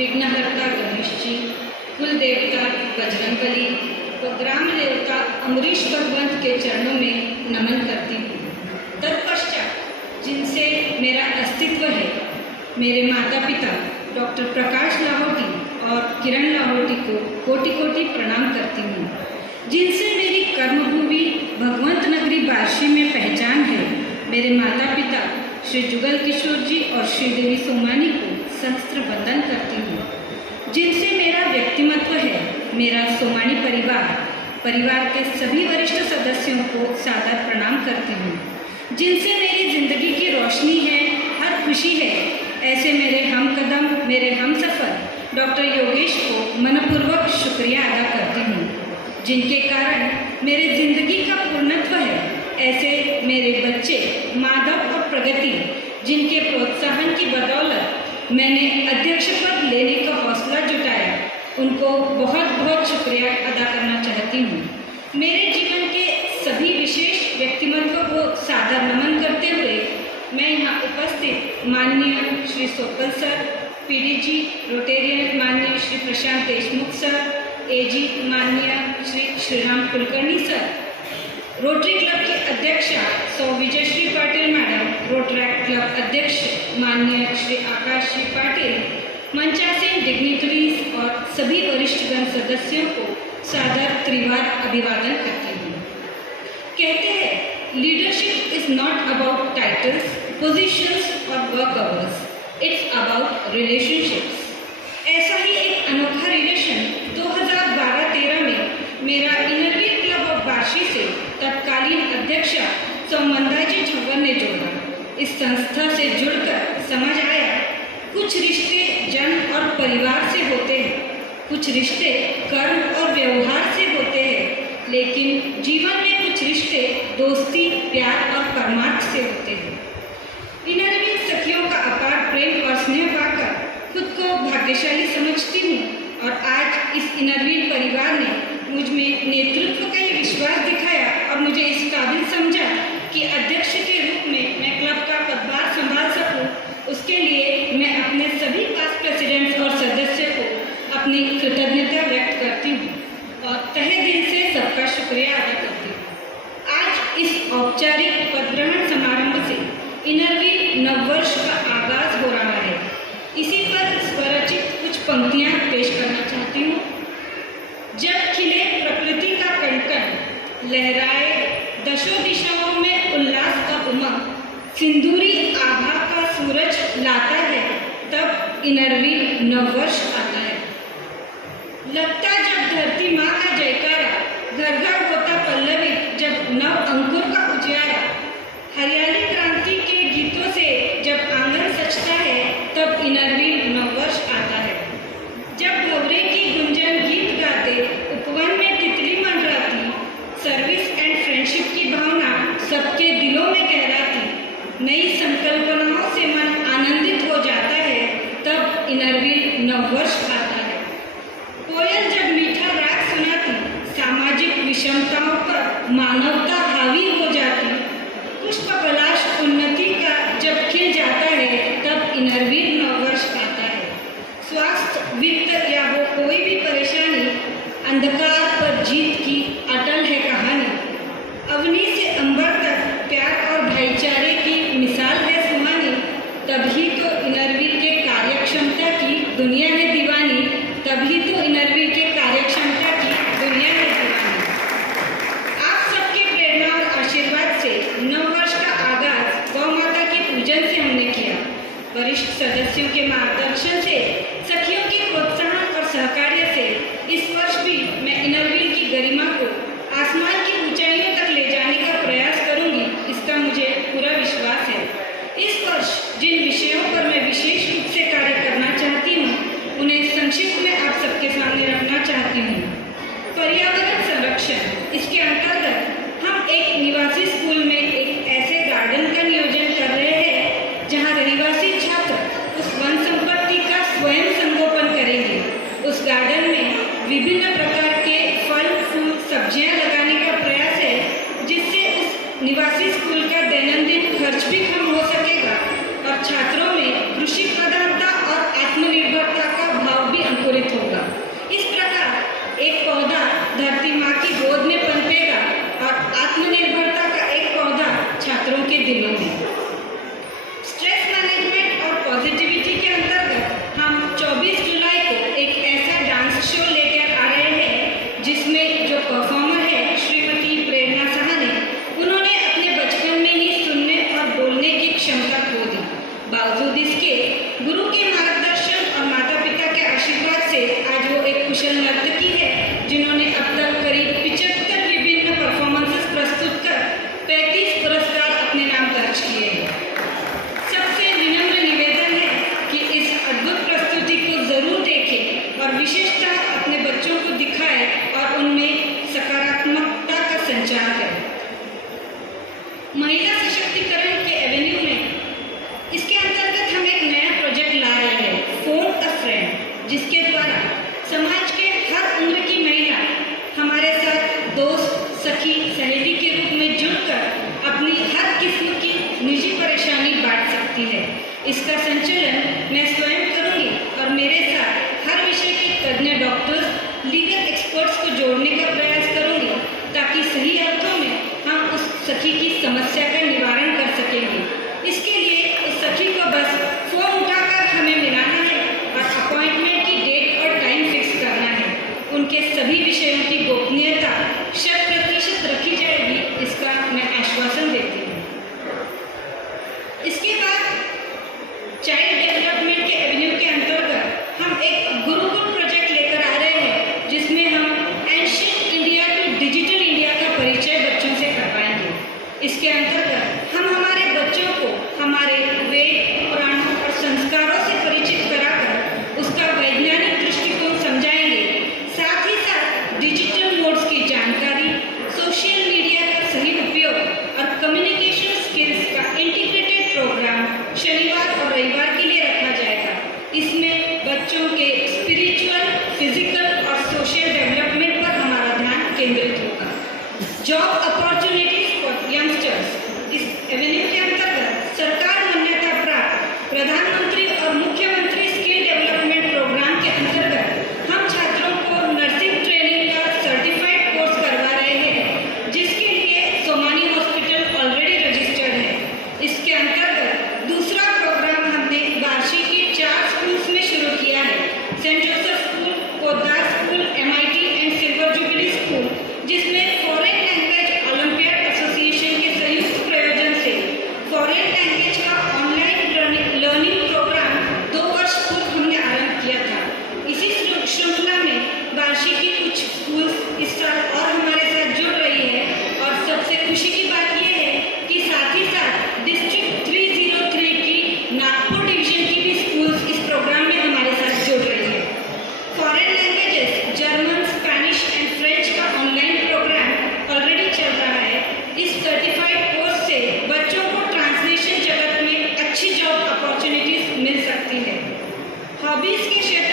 विघ्नहर्ता गणेश जी, कुल देवता बजरंगबली व ग्राम देवता अमरीश भगवंत के चरणों में नमन करती हूँ। तत्पश्चात जिनसे मेरा अस्तित्व है, मेरे माता पिता डॉक्टर प्रकाश लाहौटी और किरण लाहौटी को कोटि कोटि प्रणाम करती हूँ। जिनसे मेरी कर्मभूमि भगवंत नगरी बार्शी में पहचान है, मेरे माता पिता श्री जुगल किशोर जी और श्रीदेवी सोमानी को सहस्त्र वंदन करती हूँ। जिनसे मेरा व्यक्तिमत्व है, मेरा सोमानी परिवार के सभी वरिष्ठ सदस्यों को सादर प्रणाम करती हूँ। जिनसे मेरी जिंदगी की रोशनी है, हर खुशी है, ऐसे मेरे हमकदम, मेरे हमसफर डॉक्टर योगेश को मनपूर्वक शुक्रिया अदा करती हूँ। जिनके कारण मेरे जिंदगी का पूर्णत्व है, ऐसे मेरे बच्चे माधव और प्रगति, जिनके प्रोत्साहन की बदौलत मैंने अध्यक्ष पद लेने का हौसला जुटाया, उनको बहुत बहुत शुक्रिया अदा करना चाहती हूँ। मेरे जीवन के सभी विशेष व्यक्तिमत्व को सादर नमन करते हुए मैं यहाँ उपस्थित माननीय Shri Sopal sir, PDG Rotarian माननीय श्री प्रशांत देशमुख सर, एजी माननीय Shri Shriram Kulkarni sir, rotary club की अध्यक्षा सौ विजयश्री पाटिल मैडम, रोटरैक्ट क्लब अध्यक्ष माननीय श्री आकाश जी पाटिल, मंचासीन डिग्निटरीज और सभी वरिष्ठगण सदस्यों को सादर त्रिवार अभिवादन करती हूँ। कहते हैं leadership is not about titles, positions और work hours, it's about relationships. ऐसा ही एक अनोखा रिलेशन 2012-13 में मेरा इनरव्हील क्लब ऑफ बार्शी से तत्कालीन अध्यक्षा सौमंदाजी झव्वर ने जोड़ा। इस संस्था से जुड़कर समझ आया, कुछ रिश्ते जन और परिवार से होते हैं, कुछ रिश्ते कर्म और व्यवहार से होते हैं, लेकिन जीवन में कुछ रिश्ते दोस्ती, प्यार और परमार्थ से होते हैं। इनरव्हील सखियों का अपार प्रेम और स्नेह पाकर खुद को भाग्यशाली समझती हूँ और आज इस इनरव्हील परिवार ने मुझ में नेतृत्व का ये विश्वास दिखाया और मुझे इस काबिल समझा कि अध्यक्ष के रूप में मैं क्लब का पदभार संभाल सकूं। उसके लिए मैं अपने सभी पास्ट प्रेसिडेंट्स और सदस्य को अपनी कृतज्ञता व्यक्त करती हूँ और तहे दिल से सबका शुक्रिया अदा करती हूँ। आज इस औपचारिक पदग्रहण समारंभ से इनरव्हील नववर्ष का आगाज हो रहा है। इसी पर स्वरचित कुछ पंक्तियाँ पेश करना चाहती हूँ। जब खिले प्रकृति का कणकण, लहराए दशों दिशाओं में उल्लास का उमंग, सिंदूरी आभा का सूरज लाता है, तब इनरव्हील नववर्ष आता है। लगता जब धरती माँ का जयकारा, घर घर होता पल्लवी जब नव अंकुर का उजियारा, हरियाली क्रांति के गीतों से जब आंगन सजता है, तब इनरव्हील नववर्ष आता है। जब भवरे की गुंजन गीत गाते, उपवन में तितली मंडराती, सर्विस एंड फ्रेंडशिप की भावना सबके दिलों में गहराती, नई संकल्पनाओं से मन आनंदित हो जाता है, तब इनरव्हील नववर्ष आता है। कोयल जब मीठा राग सुनाती, सामाजिक विषमताओं पर मानवता हावी हो जाती, पुष्प पलाश उन्नति का जब खिल जाता है, तब इनरव्हील नववर्ष आता है। स्वास्थ्य, वित्त या हो कोई भी परेशानी, अंधकार पर जीत की अटल है कहानी। अवनी से अंबर तक प्यार और भाईचारे की मिसाल है सुहानी, तभी तो इनरव्हील के कार्यक्षमता की दुनिया है दीवानी, तभी तो इनरव्हील के कार्यक्षमता की दुनिया है दीवानी। आप सबके प्रेरणा और आशीर्वाद से नववर्ष का आगाज गौ माता के पूजन से हमने किया। वरिष्ठ सदस्यों के मार्गदर्शन से, सखियों के प्रोत्साहन और सहकार्य से इस वर्ष भी मैं इनरव्हील की गरिमा को आसमान की ऊंचाइयों तक ले जाने का प्रयास करूंगी, इसका मुझे पूरा विश्वास है। इस वर्ष जिन विषयों पर मैं विशेष रूप से कार्य करना चाहती हूँ, उन्हें संक्षिप्त में आप सबके सामने रखना चाहती हूँ। के स्पिरिचुअल, फिजिकल और सोशल डेवलपमेंट पर हमारा ध्यान केंद्रित होगा। जॉब अपॉर्चुनिटीज फॉर यंगस्टर्स, इस एवेन्यू के अंतर्गत सरकार मान्यता प्राप्त प्रधानमंत्री और मुख्यमंत्री स्किल डेवलपमेंट प्रोग्राम के अंतर्गत हम छात्रों को नर्सिंग ट्रेनिंग का सर्टिफाइड कोर्स करवा रहे हैं, जिसके लिए सोमानी हॉस्पिटल ऑलरेडी रजिस्टर्ड है। इसके अंतर्गत दूसरा प्रोग्राम हमने वार्षिक के 4 स्कूल्स में शुरू किया है। Saint Joseph school, Poddar school, MIT and silver jubilee school, जिसमें फॉरेन लैंग्वेज ओलंपियाड एसोसिएशन के संयुक्त प्रयोजन से फॉरेन लैंग्वेज का ऑनलाइन लर्निंग प्रोग्राम 2 वर्ष पूर्व हमने आरंभ किया था। इसी श्रृंखला में वार्षिक की कुछ स्कूल इस साल और हमारे साथ जुड़ रही है और सबसे खुशी की बात यह है कि साथ ही साथ डिस्ट्रिक्ट 303 की नागपुर डिवीजन की भी स्कूल्स इस प्रोग्राम में हमारे साथ जुड़ रही है। Foreign languages German, Spanish and French का ऑनलाइन प्रोग्राम ऑलरेडी चल रहा है। इस सर्टिफाइड कोर्स से बच्चों को ट्रांसलेशन जगत में अच्छी जॉब अपॉर्चुनिटीज मिल सकती है। हॉबीज के क्षेत्र